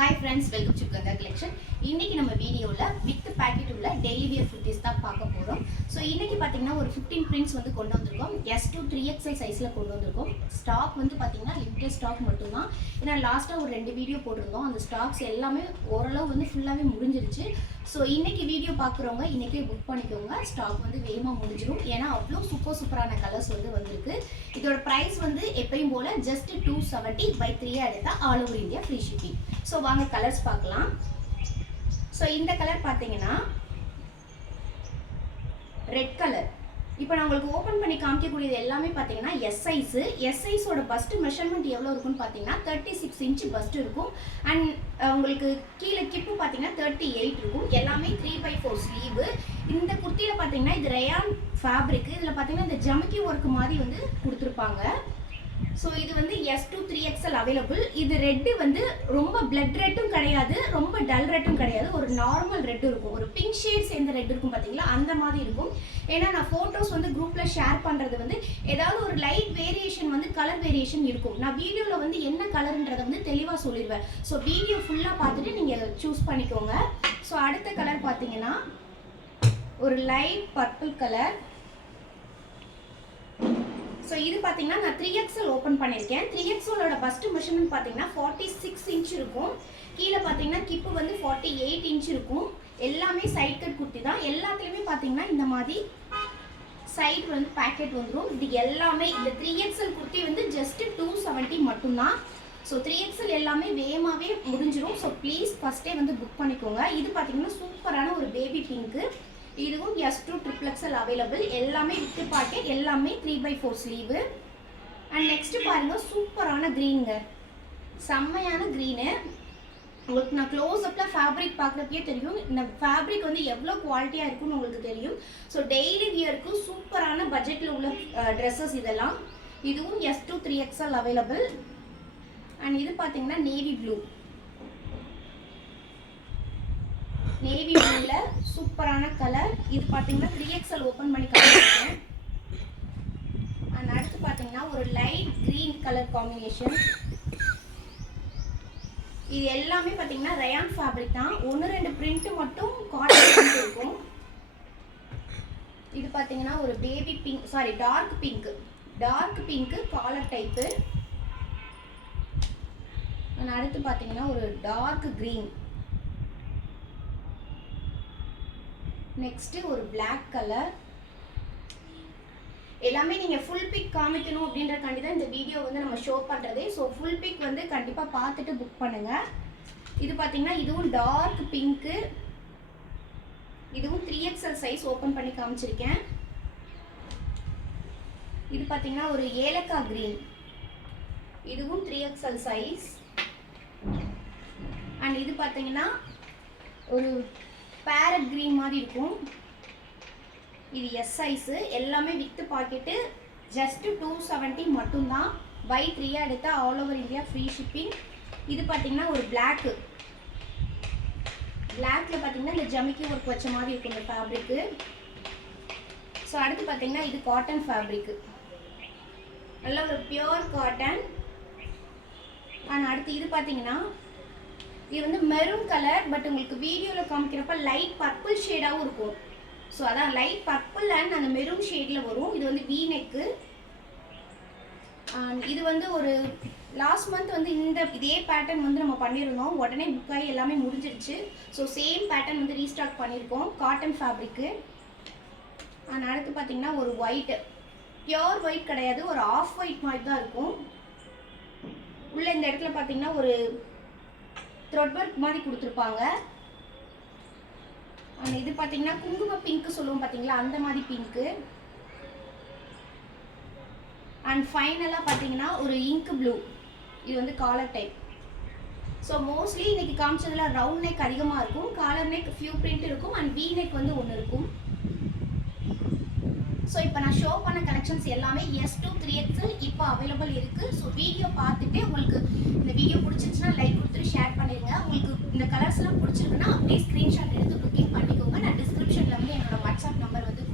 Hi friends, welcome to Ganga Collection. இன்னைக்கு நம்ம வீடியோல வித் பாக்கெட் உள்ள டெய்லி வியர் குர்த்திஸ் தான் பார்க்க போறோம். சோ இன்னைக்கு பாத்தீங்கன்னா ஒரு 15 prints வந்து கொண்டு வந்திருக்கோம். S to 3XL சைஸ்ல கொண்டு வந்திருக்கோம். ஸ்டாக் வந்து பாத்தீங்கன்னா லிமிட்டட் ஸ்டாக் மட்டும் தான். ஏன்னா லாஸ்டா ஒரு 2 வீடியோ போட்டுருந்தோம். அந்த ஸ்டாக்ஸ் எல்லாமே ஓரளவு வந்து ஃபுல்லாவே முடிஞ்சிருச்சு. சோ இன்னைக்கு வீடியோ பார்க்குறவங்க இன்னைக்கே புக் பண்ணிக்கோங்க. ஸ்டாக் வந்து வேகமா முடிஞ்சிரும். ஏன்னா அவ்வளோ சூப்பரான கலர்ஸ் வந்து வந்திருக்கு. இதோட பிரைஸ் வந்து எப்பயும் போல ஜஸ்ட் 270 by 3 எடுத்தா all over India free shipping. So வாங்க கலர்ஸ் பார்க்கலாம். சோ இந்த கலர் பாத்தீங்கன்னா ரெட் கலர். இப்போ நான் உங்களுக்கு ஓபன் பண்ணி காமிக்கக்கூடியது எல்லாமே பாத்தீங்கன்னா எஸ் சைஸ். எஸ் சைஸோட பஸ்ட் மெஷர்மெண்ட் எவ்வளவு இருக்குன்னு பாத்தீங்கன்னா 36 இன்ச் பஸ்ட் இருக்கும். அண்ட் உங்களுக்கு கீழே கிப்பு பாத்தீங்கன்னா 38 இருக்கும். எல்லாமே 3/4 ஸ்லீவ். இந்த குர்த்தியில பாத்தீங்கன்னா இது ரயான் ஃபேப்ரிக். இதுல பாத்தீங்கன்னா இந்த ஜமிக்கி ஒர்க் மாதிரி வந்து கொடுத்துருப்பாங்க. ஸோ இது வந்து S to 3XL அவைலபிள். இது ரெட்டு வந்து ரொம்ப பிளட் ரெட்டும் கிடையாது, ரொம்ப டல் ரெட்டும் கிடையாது, ஒரு நார்மல் ரெட் இருக்கும். ஒரு பிங்க் ஷேட் சேர்ந்த ரெட் இருக்கும் பார்த்தீங்களா, அந்த மாதிரி இருக்கும். ஏன்னா நான் ஃபோட்டோஸ் வந்து குரூப்பில் ஷேர் பண்ணுறது வந்து ஏதாவது ஒரு லைட் வேரியேஷன் வந்து கலர் வேரியேஷன் இருக்கும். நான் வீடியோவில் வந்து என்ன கலர்ன்றதை வந்து தெளிவாக சொல்லிடுவேன். ஸோ வீடியோ ஃபுல்லாக பார்த்துட்டு நீங்கள் சூஸ் பண்ணிக்கோங்க. ஸோ அடுத்த கலர் பார்த்தீங்கன்னா ஒரு லைட் பர்பிள் கலர். ஸோ இது பார்த்தீங்கன்னா நான் 3XL ஓப்பன் பண்ணியிருக்கேன். 3XLோட பஸ்ட் மெஷர்மெண்ட் பார்த்தீங்கன்னா 46 இன்ச் இருக்கும். கீழே பார்த்தீங்கன்னா கிப்பு வந்து 48 இன்ச் இருக்கும். எல்லாமே சைட் கட் குர்த்தி தான். எல்லாத்துலேயுமே பார்த்தீங்கன்னா இந்த மாதிரி சைட் வந்து பேக்கெட் வந்துடும். இது எல்லாமே இந்த 3XL குர்த்தி வந்து ஜஸ்ட் 270 மட்டும்தான். ஸோ 3XL எல்லாமே வேகமாகவே முடிஞ்சிடும். ஸோ ப்ளீஸ் ஃபஸ்ட்டே வந்து புக் பண்ணிக்கோங்க. இது பார்த்தீங்கன்னா சூப்பரான ஒரு பேபி பிங்க்கு. இதுவும் S to XXL அவைலபிள். எல்லாமே வித் பாக்கெட், எல்லாமே 3/4 ஸ்லீவ். அண்ட் நெக்ஸ்ட் பாருங்க சூப்பரான கிரீனுங்க, செம்மையான கிரீனு. உங்களுக்கு நான் க்ளோஸ் அப்ல ஃபேப்ரிக் பார்க்குறப்பே தெரியும் இந்த ஃபேப்ரிக் வந்து எவ்வளோ குவாலிட்டியாக இருக்குன்னு உங்களுக்கு தெரியும். ஸோ டெய்லி வியருக்கு சூப்பரான பட்ஜெட்டில் உள்ள ட்ரெஸ்ஸஸ் இதெல்லாம். இதுவும் S to 3XL available. And இது பார்த்தீங்கன்னா நேவி ப்ளூ. நேவி ப்ளூல சூப்பரான கலர். இது பாத்தீங்கன்னா 3XL ஓபன் பண்ணி காமிச்சிருக்கேன். அண்ட் அடுத்து பாத்தீங்கன்னா ஒரு லைட் கிரீன் கலர் காம்பினேஷன். இது எல்லாமே பாத்தீங்கன்னா ரயான் ஃபேப்ரிக் தான். 1-2 பிரிண்ட் மட்டும் காட்டன் பிரிண்ட் இருக்கும். இது பாத்தீங்கன்னா ஒரு baby pink, sorry dark pink colour type. And அடுத்து பாத்தீங்கன்னா ஒரு டார்க் கிரீன். நெக்ஸ்ட் ஒரு Black கலர். எல்லாமே நீங்க ஃபுல் பிக் காமிக்கணும் அப்படின்றக்காண்டி தான் இந்த வீடியோ வந்து நம்ம ஷோ பண்றதே. ஸோ ஃபுல் பிக் வந்து கண்டிப்பா பார்த்துட்டு புக் பண்ணுங்க. இது பாத்தீங்கன்னா இதுவும் டார்க் பிங்க். இதுவும் 3XL சைஸ் ஓபன் பண்ணி காமிச்சிருக்கேன். இது பாத்தீங்கன்னா ஒரு ஏலக்காய் கிரீன். இதுவும் 3XL சைஸ். அண்ட் இது பாத்தீங்கன்னா ஒரு பேரட் கிரீன் மாதிரி இருக்கும். இது எஸ் சைஸ். எல்லாமே வித் பாக்கெட்டு ஜஸ்ட் 270 மட்டும்தான். பை 3 எடுத்தா all over India free shipping. இது பார்த்தீங்கன்னா ஒரு பிளாக்ல பார்த்தீங்கன்னா இந்த ஜமிக்கி ஒர்க் வச்ச மாதிரி இருக்கும் இந்த ஃபேப்ரிக்கு. ஸோ அடுத்து பார்த்தீங்கன்னா இது காட்டன் ஃபேப்ரிக்கு, நல்ல ஒரு பியோர் காட்டன். அண்ட் அடுத்து இது பார்த்தீங்கன்னா இது வந்து மெரூன் கலர். பட் உங்களுக்கு வீடியோவில் காமிக்கிறப்ப லைட் பர்பிள் ஷேடாகவும் இருக்கும். ஸோ அதான் லைட் பர்பிள் அண்ட் அந்த மெரூன் ஷேடில் வரும். இது வந்து வி நெக்கு. இது வந்து ஒரு லாஸ்ட் மந்த் வந்து இதே பேட்டர்ன் வந்து நம்ம பண்ணியிருந்தோம். உடனே புக் ஆகி எல்லாமே முடிஞ்சிருச்சு. ஸோ சேம் பேட்டர்ன் வந்து ரீஸ்டாக் பண்ணியிருக்கோம். Cotton fabric. அண்ட் அடுத்து பார்த்தீங்கன்னா ஒரு ஒயிட், பியோர் ஒயிட் கிடையாது, ஒரு ஆஃப் ஒயிட் மாதிரி தான் இருக்கும். உள்ள இந்த இடத்துல பார்த்தீங்கன்னா ஒரு த்ரெட் ஒர்க் மாதிரி கொடுத்துருப்பாங்க. இது பார்த்தீங்கன்னா குங்கும பிங்க் சொல்லுவோம் பார்த்தீங்களா, அந்த மாதிரி பிங்க்கு. அண்ட் ஃபைனலாக பார்த்தீங்கன்னா ஒரு இங்க் ப்ளூ. இது வந்து காலர் டைப். ஸோ மோஸ்ட்லி இன்னைக்கு காமிச்சதுல ரவுண்ட் நெக் அதிகமாக இருக்கும், காலர் நெக் ஃபியூ பிரிண்ட் இருக்கும், அண்ட் வி நெக் வந்து ஒன்று இருக்கும். ஸோ இப்போ நான் ஷோ பண்ண கலெக்ஷன்ஸ் எல்லாமே S to 3XL இப்போ அவைலபிள் இருக்கு. ஸோ வீடியோ பார்த்துட்டு உங்களுக்கு இந்த வீடியோ பிடிச்சிருச்சுன்னா லைக் கொடுத்துட்டு ஷேர் பண்ணிடுங்க. உங்களுக்கு இந்த கலர்ஸ்லாம் பிடிச்சிருக்குன்னா அப்படியே ஸ்க்ரீன்ஷாட் எடுத்து புக்கிங் பண்ணிக்கோங்க. நான் டிஸ்கிரிப்ஷனில் வந்து என்னோட வாட்ஸ்அப் நம்பர் வந்து